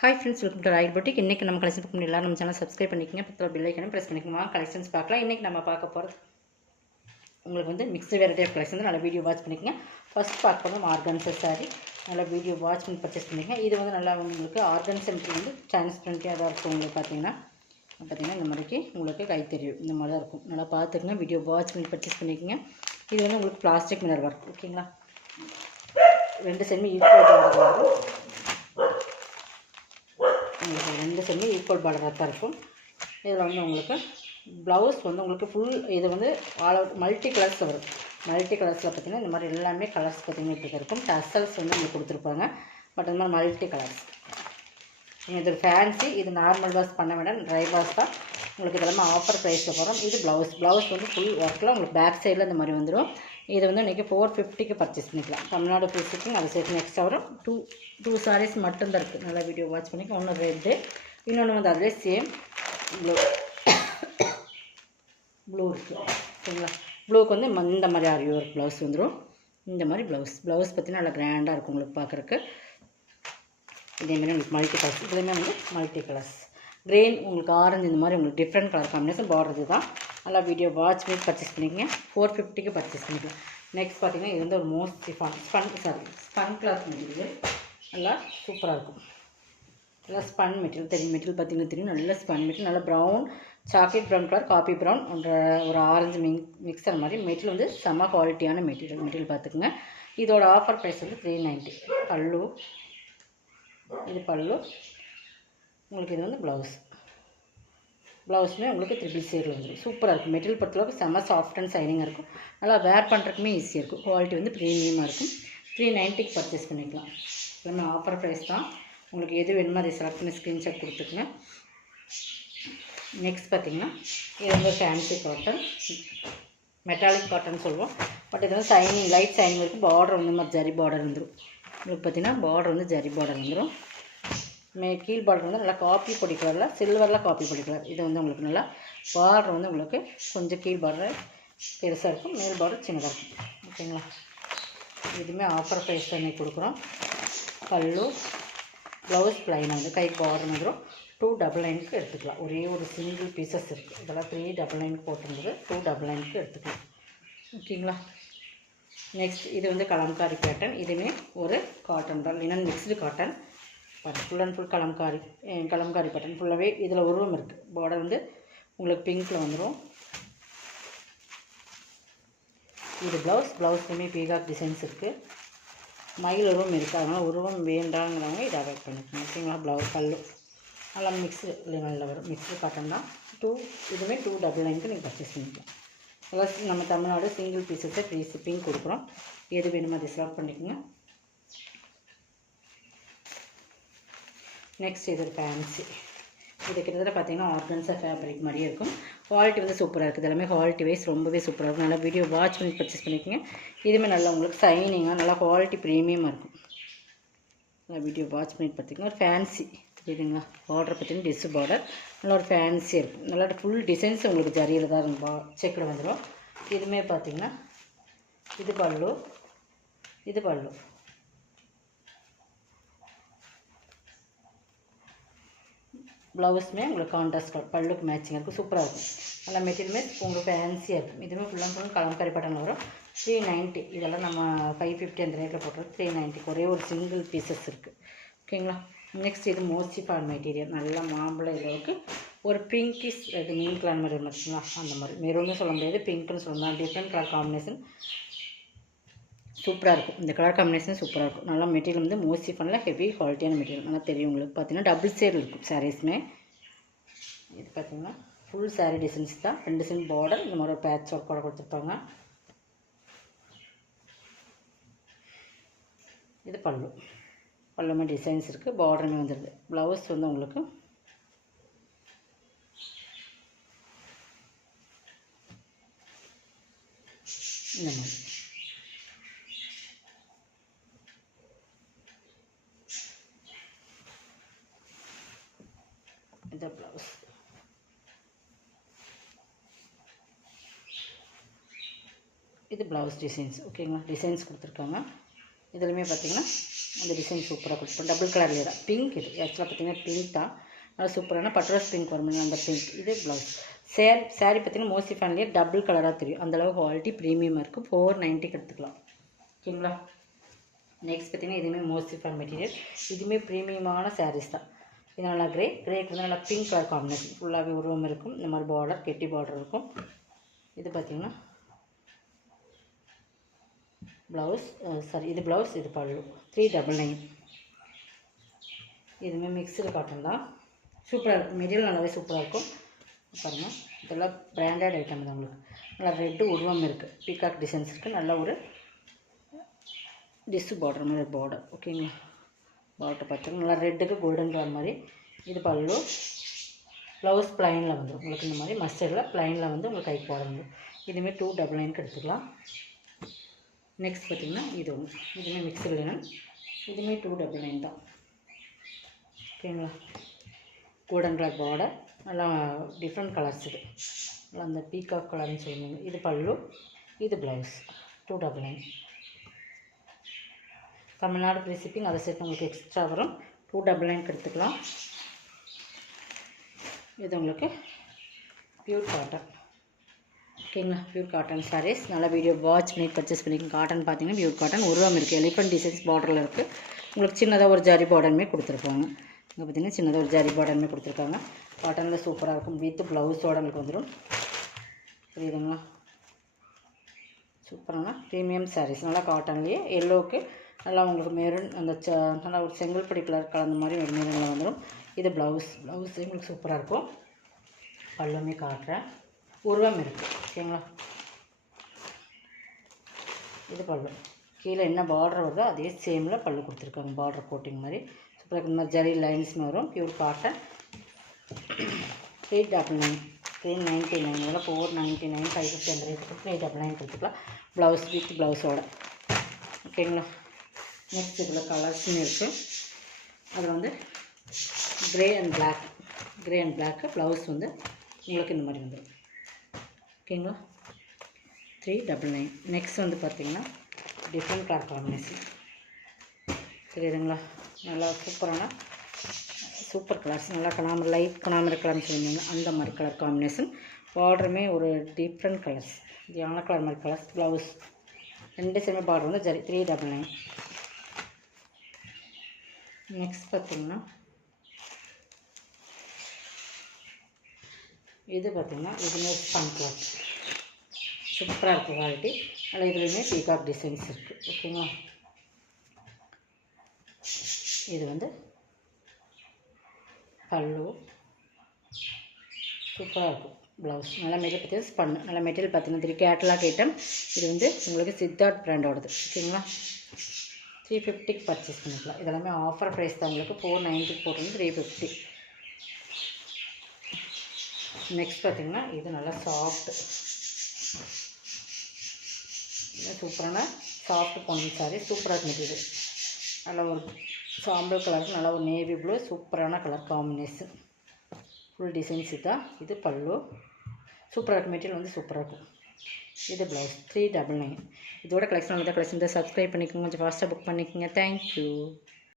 Hi friends, welcome to Royal Boutique. இன்னைக்கு நம்ம collection பார்க்க முடியல. நம்ம சேனல் சப்ஸ்கிரைப் பண்ணிக்கங்க. பக்கத்துல பெல் ஐகானை பிரஸ் பண்ணிக்கங்க. கலெக்ஷன்ஸ் பார்க்கலாம். இன்னைக்கு நம்ம பார்க்க போறது உங்களுக்கு வந்து மிக்ஸ்டு வெரைட்டி ஆஃப் கலெக்ஷன். நல்ல வீடியோ வாட்ச் பண்ணிக்கங்க. ஃபர்ஸ்ட் பார்க்க போறது ஆர்கன்சா saree. நல்ல வீடியோ வாட்ச் பண்ணி பர்ச்சேஸ் பண்ணிக்கங்க. இது வந்து நல்லா உங்களுக்கு ஆர்கன்சா மெட்டீரியல் வந்து டிரான்ஸ்பரண்டா தான் இருக்கும். உங்களுக்கு பாத்தீங்கன்னா இந்த மாதிரிக்கு உங்களுக்கு கை தெரியும். இந்த மாதிரி தான் இருக்கும். நல்லா பாத்துக்கங்க. வீடியோ வாட்ச் பண்ணி பர்ச்சேஸ் பண்ணிக்கங்க. இது வந்து உங்களுக்கு பிளாஸ்டிக் மிரர் வர்க். ஓகேங்களா? ரெண்டு சைடுமே ஈக்குவல் பார்டர் வரும். உங்களுக்கு ரெண்டு சைடுமே ஈக்குவல் பார்டராக தான் இருக்கும். இதில் வந்து உங்களுக்கு ப்ளவுஸ் வந்து உங்களுக்கு ஃபுல் இது வந்து ஆல் அவுட் மல்டி கலர்ஸில் வரும். மல்டி கலர்ஸில் பார்த்திங்கன்னா இந்த மாதிரி எல்லாமே கலர்ஸ் பார்த்திங்கன்னா இப்படி இருக்கும். டசல்ஸ் வந்து உங்களுக்கு கொடுத்துருப்பாங்க. பட் இந்த மாதிரி மல்டி கலர்ஸ். இது ஃபேன்சி. இது நார்மல் வாஷ் பண்ண வேண்டாம், ட்ரை வாஷ் தான். உங்களுக்கு இதெல்லாமே ஆஃபர் ப்ரைஸில் போகிறோம். இது ப்ளவுஸ் வந்து ஃபுல் ஒர்க்கில் உங்களுக்கு பேக் சைடில் இந்த மாதிரி வந்துடும். இது வந்து இன்றைக்கி 450க்கு பர்ச்சேஸ் பண்ணிக்கலாம். தமிழ்நாடு ஃபுல் ஷிப்பிங் அது சேர்த்து நெக்ஸ்ட் வரும். டூ சாரீஸ் மட்டும்தான் இருக்குது. நல்லா வீடியோ வாட்ச் பண்ணிக்க. ஒன்று ரெட்டு, இன்னொன்று வந்து அதிலே சேம் ப்ளூ இருக்குது. ஓகேங்களா? ப்ளூக்கு வந்து இந்த மாதிரி ஆரி ஒர்க் ப்ளவுஸ் வந்துடும். இந்த மாதிரி ப்ளவுஸ் பார்த்திங்கன்னா நல்லா கிராண்டாக இருக்கும் உங்களுக்கு பார்க்குறக்கு. இதேமாதிரி உங்களுக்கு மல்டி கலர்ஸ். இதுலேயுமே வந்து மல்டி கலர்ஸ். க்ரீன், உங்களுக்கு ஆரஞ்சு, இந்த மாதிரி உங்களுக்கு டிஃப்ரெண்ட் கலர் காம்பினேஷன் பார்டர் தான். நல்லா வீடியோ வாட்ச் பண்ணி பர்ச்சேஸ் பண்ணிக்கங்க. 450க்கு பர்ச்சேஸ் பண்ணிக்கலாம். நெக்ஸ்ட் பார்த்திங்கன்னா இது வந்து ஒரு மோஸ்ட் ஸ்பன் கிளாத் மெட்டீரியல். நல்லா சூப்பராக இருக்கும். நல்லா ஸ்பன் மெட்டீரியல் தெரியும். நல்ல ஸ்பன் மெட்டீரியல். நல்லா brown, chocolate brown colour, copy brown, ஒரு ஆரஞ்சு மிக்சர் மாதிரி மெட்டீரியல் வந்து செம்ம குவாலிட்டியான மெட்டீரியல் பார்த்துக்குங்க. இதோட ஆஃபர் ப்ரைஸ் வந்து 390. பல்லு, இது பல்லு. உங்களுக்கு இது வந்து ப்ளவுஸுமே உங்களுக்கு 3 ஷேடில் வந்துடும். சூப்பராக இருக்கும். மெட்டீரியல் பொறுத்தளவுக்கு செம்ம சாஃப்ட் அண்ட் சைனிங்காக இருக்கும். நல்லா வேர் பண்ணுறதுக்குமே ஈஸியாக இருக்கும். குவாலிட்டி வந்து ப்ரீமியமாக இருக்கும். 390க்கு பர்ச்சேஸ் பண்ணிக்கலாம். எல்லாமே ஆஃபர் ப்ரைஸ் தான். உங்களுக்கு எது வேணுமோ அதை செலக்ட் பண்ணி ஸ்க்ரீன்ஷாட் கொடுத்துக்குங்க. நெக்ஸ்ட் பார்த்திங்கன்னா இது வந்து ஃபேன்சி காட்டன், மெட்டாலிக் காட்டன் சொல்லுவோம். பட் இது வந்து சைனிங், லைட் சைனிங் இருக்கும். பார்டர் வந்து மாதிரி ஜரி பார்டர் வந்துடும். உங்களுக்கு பார்த்திங்கன்னா பார்டர் வந்து ஜரி பார்டர் வந்துடும். கீழ் பார்டர் வந்து நல்லா காப்பி பொடி கலரில், சில்வரில் காப்பி பொடி கலர். இது வந்து உங்களுக்கு நல்லா பார்டர் வந்து உங்களுக்கு கொஞ்சம் கீழ் பார்டர் பெருசாக இருக்கும், மேல் பார்டர் சின்னதாக இருக்கும். ஓகேங்களா? இதுவுமே ஆஃபர் ப்ரைஸ் பண்ணி கொடுக்குறோம். பல்லு, ப்ளவுஸ் ப்ளைனாக வந்து கை பார்டர் வந்துடும். 299க்கு எடுத்துக்கலாம். ஒரே ஒரு சிங்கிள் பீசஸ் இருக்குது. இதெல்லாம் 399க்கு போட்டிருந்தது. 299க்கு எடுத்துக்கலாம். ஓகேங்களா? நெக்ஸ்ட் இது வந்து கலம்காரி பேட்டர்ன். இதுவுமே ஒரு காட்டன் தான், linen mixed cotton. Full and full Kalamkari pattern ஃபுல்லாகவே இதில் உருவம் இருக்குது. பார்டர் வந்து உங்களுக்கு பிங்க்கில் வந்துடும். இது ப்ளவுஸ்லேயுமே பீகாக் டிசைன்ஸ் இருக்குது. மயில் உருவம் இருக்குது. அதனால் உருவம் வேண்டாங்கிறவங்க இதை அவாய்ட் பண்ணிக்கணும். ஓகேங்களா? பல்லு நல்லா மிக்ஸ்டு லெவலில் வரும். மிக்ஸ்டு காட்டன் தான். இதுவுமே 299க்கு நீங்கள் பர்ச்சேஸ் பண்ணிக்கலாம். ப்ளஸ் நம்ம தமிழ்நாடு சிங்கிள் பீஸஸை ஃப்ரீ ஷிப்பிங் கொடுக்குறோம். எது வேணுமோ அதை செலக்ட் பண்ணிக்கோங்க. நெக்ஸ்ட் இது ஒரு ஃபேன்சி. இது கிட்டத்தட்ட பார்த்திங்கன்னா ஆர்கன்ஸா ஃபேப்ரிக் மாதிரியே இருக்கும். குவாலிட்டி வந்து சூப்பராக இருக்குது. எல்லாமே குவாலிட்டி வைஸ் ரொம்பவே சூப்பராக இருக்கும். நல்லா வீடியோ வாட்ச் பண்ணி பர்ச்சேஸ் பண்ணிக்கோங்க. இதுவுமே நல்லா உங்களுக்கு சைனிங்காக நல்லா குவாலிட்டி ப்ரீமியமாக இருக்கும். நல்லா வீடியோ வாட்ச் பண்ணி பார்த்திங்கன்னா ஒரு ஃபேன்சி தெரியுதுங்களா? பார்டர் பார்த்திங்கன்னா டிஸ்ஸு பார்டர் நல்லா ஒரு ஃபேன்சியாக இருக்கும். நல்லா ஃபுல் டிசைன்ஸ் உங்களுக்கு ஜரியில் தான் இருக்கும். செக்கில் வந்துடும். இதுவுமே பார்த்திங்கன்னா இது பல்லு. ப்ளவுஸுமே உங்களுக்கு கான்ட்ராஸ்ட் பல்லுக்கு மேட்சிங்காக இருக்கும். சூப்பராக இருக்கும். நல்லா மெட்டீரியலுமே உங்களுக்கு ஃபேன்சியாக இருக்கும். இதுவுமே ஃபுல் அண்ட் ஃபுல் கலம்காரி பேட்டர்னில் வரும். 390. இதெல்லாம் நம்ம 550 அந்த ரேட்டில் போட்டுறது. 390க்கு ஒரே ஒரு சிங்கிள் பீசஸ் இருக்குது. ஓகேங்களா? நெக்ஸ்ட் இது மோஸ்டிஃபான் மெட்டீரியல். நல்லா மாம்பழம் அளவுக்கு ஒரு பிங்கிஷ் ரெட் மீன் கலர் மாதிரி இருந்துச்சுங்களா? அந்த மாதிரி மெரூன்னு சொல்ல முடியாது, பிங்க்னு சொல்லலாம். டிஃப்ரெண்ட் கலர் காம்பினேஷன் சூப்பராக இருக்கும். இந்த கலர் காம்பினேஷன் சூப்பராக இருக்கும். நல்லா மெட்டீரியல் வந்து மோஸ்டிஃபானில் ஹெவி குவாலிட்டியான மெட்டீரியல். நல்லா தெரியும் உங்களுக்கு. பார்த்தீங்கன்னா டபுள் ஷேட் இருக்கும் சாரீஸுமே. இது பார்த்திங்கன்னா ஃபுல் சாரீ டிசைன்ஸ் தான். 2 சைடு பார்டர் இந்த மாதிரி ஒரு பேட்ச் ஒர்க் கூட கொடுத்துருப்பாங்க. இது பல்லுமே டிசைன்ஸ் இருக்குது. பார்டருமே வந்துடுது. ப்ளவுஸ் வந்து உங்களுக்கு இந்த மாதிரி இந்த ப்ளவுஸ். இது ப்ளவுஸ் டிசைன்ஸ். ஓகேங்களா? டிசைன்ஸ் கொடுத்துருக்காங்க. இதுலையுமே பார்த்திங்கன்னா அந்த டிசைன் சூப்பராக கொடுப்போம். டபுள் கலர்லேயே தான், பிங்க் இது ஆக்சுவலாக பார்த்திங்கன்னா பிங்க் தான், நல்லா சூப்பரான பட்ரோஸ் பிங்க் வரும் அந்த பிங்க். இது ப்ளவுஸ். சாரீ பார்த்திங்கன்னா மோஸ்ட்லி ஃபேன்லேயே டபுள் கலராக தெரியும், அந்தளவு குவாலிட்டி ப்ரீமியமாக இருக்குது. 490 எடுத்துக்கலாம். ஓகேங்களா. நெக்ஸ்ட் பார்த்திங்கன்னா இதுவுமே மோஸ்ட்லி ஃபேன் மெட்டீரியல், இதுவுமே ப்ரீமியமான சாரீஸ் தான். இது நல்லா கிரேக்கு வந்து நல்லா பிங்க் கலர் காம்பினேஷன், ஃபுல்லாகவே உருவம் இருக்கும். இந்த மாதிரி பார்டர் கெட்டி பார்டர் இருக்கும். இது பார்த்திங்கன்னா ப்ளவுஸ், இது ப்ளவுஸ், இது பல்லு. 399. இதுவுமே மிக்சடு காட்டன் தான், சூப்பராக இருக்கும். மெட்டீரியல் நல்லாவே சூப்பராக இருக்கும். பாருங்கள், இதெல்லாம் பிராண்டட் ஐட்டம் தான். உங்களுக்கு நல்லா ரெட்டு உருவம் இருக்குது, பீகாக் டிசைன்ஸ் இருக்குது. நல்ல ஒரு டிஸ்ஸு பார்டர் மாதிரி பார்டர். ஓகேங்களா. பார்டர் பார்த்துங்க, நல்லா ரெட்டுக்கு கோல்டன் கலர் மாதிரி. இது பல்லு. ப்ளவுஸ் ப்ளைனில் வந்துடும் உங்களுக்கு. இந்த மாதிரி மஸ்டர்டில் ப்ளைனில் வந்து உங்களுக்கு கைக்கு போட வந்துடும். இதுவுமே 299 எடுத்துக்கலாம். நெக்ஸ்ட் பார்த்திங்கன்னா இது ஒன்று, இதுவுமே மிக்சர் லினன், இதுவுமே 299 தான். ஓகேங்களா. கோல்டன் கலர் பார்டர், நல்லா டிஃப்ரெண்ட் கலர்ஸ். இது நல்லா அந்த பீகாக் கலர்னு சொல்லுவாங்க. இது பல்லு, இது ப்ளவுஸ். 299. தமிழ்நாடு ஃப்ரீ ஷிப்பிங், அதை சேர்த்து உங்களுக்கு எக்ஸ்ட்ரா வரும். 299 எடுத்துக்கலாம். இது உங்களுக்கு பியூர் காட்டன். ஓகேங்களா. Pure cotton saris. நல்லா வீடியோ வாட்ச் பண்ணி பர்ச்சேஸ் பண்ணிக்கோங்க. காட்டன் பார்த்தீங்கன்னா பியூர் காட்டன் உருவம் இருக்குது, எலிஃபண்ட் டிசைன்ஸ் பார்டரில் இருக்குது. உங்களுக்கு சின்னதாக ஒரு ஜரி பார்டருமே கொடுத்துருப்பாங்க. இங்கே பார்த்தீங்கன்னா சின்னதாக ஒரு ஜரி பார்டருமே கொடுத்துருக்காங்க. காட்டனில் சூப்பராக இருக்கும். வித் ப்ளவுஸோட உங்களுக்கு வந்துடும். புரியுதுங்களா. சூப்பரான ப்ரீமியம் சாரீஸ், நல்லா காட்டன்லேயே எல்லோவுக்கு நல்லா உங்களுக்கு மெரூன் அந்த நல்லா ஒரு செங்கல்படி கலர் கலந்த மாதிரி ஒரு மெரூனில் வந்துடும். இது ப்ளவுஸ் உங்களுக்கு சூப்பராக இருக்கும். பல்லுமே காட்டுறேன், உருவம் இருக்குது. ஓகேங்களா. இது பல்லு, கீழே என்ன பார்டர் வருதோ அதே சேமில் பல்லு கொடுத்துருக்காங்க. பார்டர் கோட்டிங் மாதிரி சூப்பராக இந்த மாதிரி ஜரி லைன்ஸ்னு வரும். Pure cotton. 899, 399, இதெல்லாம் 499, 550 அந்த ரேட்டு கொடுத்து 899 கொடுத்துக்கலாம். ப்ளவுஸ் வித் ப்ளவுஸோட. ஓகேங்களா. நெக்ஸ்ட் இதில் கலர்ஸ்னு இருக்குது. அதில் வந்து கிரே அண்ட் பிளாக்கு ப்ளவுஸ் வந்து உங்களுக்கு இந்த மாதிரி வந்துடும். ஓகேங்களா. 399. நெக்ஸ்ட் வந்து பார்த்திங்கன்னா டிஃப்ரெண்ட் கலர் காம்பினேஷன். தெரியுதுங்களா. நல்லா சூப்பர் கலர்ஸ், நல்லா கனாமர் லைட் கனாமர் கலர்னு சொல்லுவாங்க, அந்த மாதிரி கலர் காம்பினேஷன். பார்டருமே ஒரு டிஃப்ரெண்ட் கலர்ஸ், யானை கலர் மாதிரி கலர்ஸ். ப்ளவுஸ் ரெண்டு சேமே பார்டர் வந்து ஜரி. 399. நெக்ஸ்ட் பார்த்திங்கன்னா இது பார்த்திங்கன்னா இதுவுமே ஸ்பன் கிளாத், சூப்பராக இருக்குது குவாலிட்டி. அதில் இதுலேயுமே பீகாக் டிசைன்ஸ் இருக்குது. ஓகேங்களா. இது வந்து பல்லு, சூப்பராக இருக்கும். ப்ளவுஸ் நல்லா மெட்டீரியல் பார்த்திங்கன்னா ஸ்பன், நல்லா மெட்டீரியல் பார்த்திங்கன்னா கேட்லாக் ஐட்டம். இது வந்து உங்களுக்கு சித்தார்த் பிராண்டோடது. ஓகேங்களா. 350 பர்ச்சேஸ் பண்ணிக்கலாம். இதெல்லாமே ஆஃபர் ப்ரைஸ் தான். உங்களுக்கு 490 போட்டு 350. நெக்ஸ்ட் பார்த்திங்கன்னா இது நல்லா சாஃப்ட், சூப்பரான சாஃப்ட் பொன்னி சாரி. சூப்பராக மெட்டீரியல், நல்லா ஒரு சாம்பல் கலருக்கு நல்லா ஒரு நேவி ப்ளூ, சூப்பரான கலர் காம்பினேஷன். ஃபுல் டிசைன்ஸ் இதுதான். இது பல்லு, சூப்பராக இருக்கும். மெட்டீரியல் வந்து சூப்பராக இருக்கும். இது ப்ளவுஸ். 399. இதோட கலெக்ஷன் சப்ஸ்கிரைப் பண்ணிக்கோங்க, கொஞ்சம் ஃபாஸ்ட்டாக புக் பண்ணிக்கோங்க. தேங்க்யூ.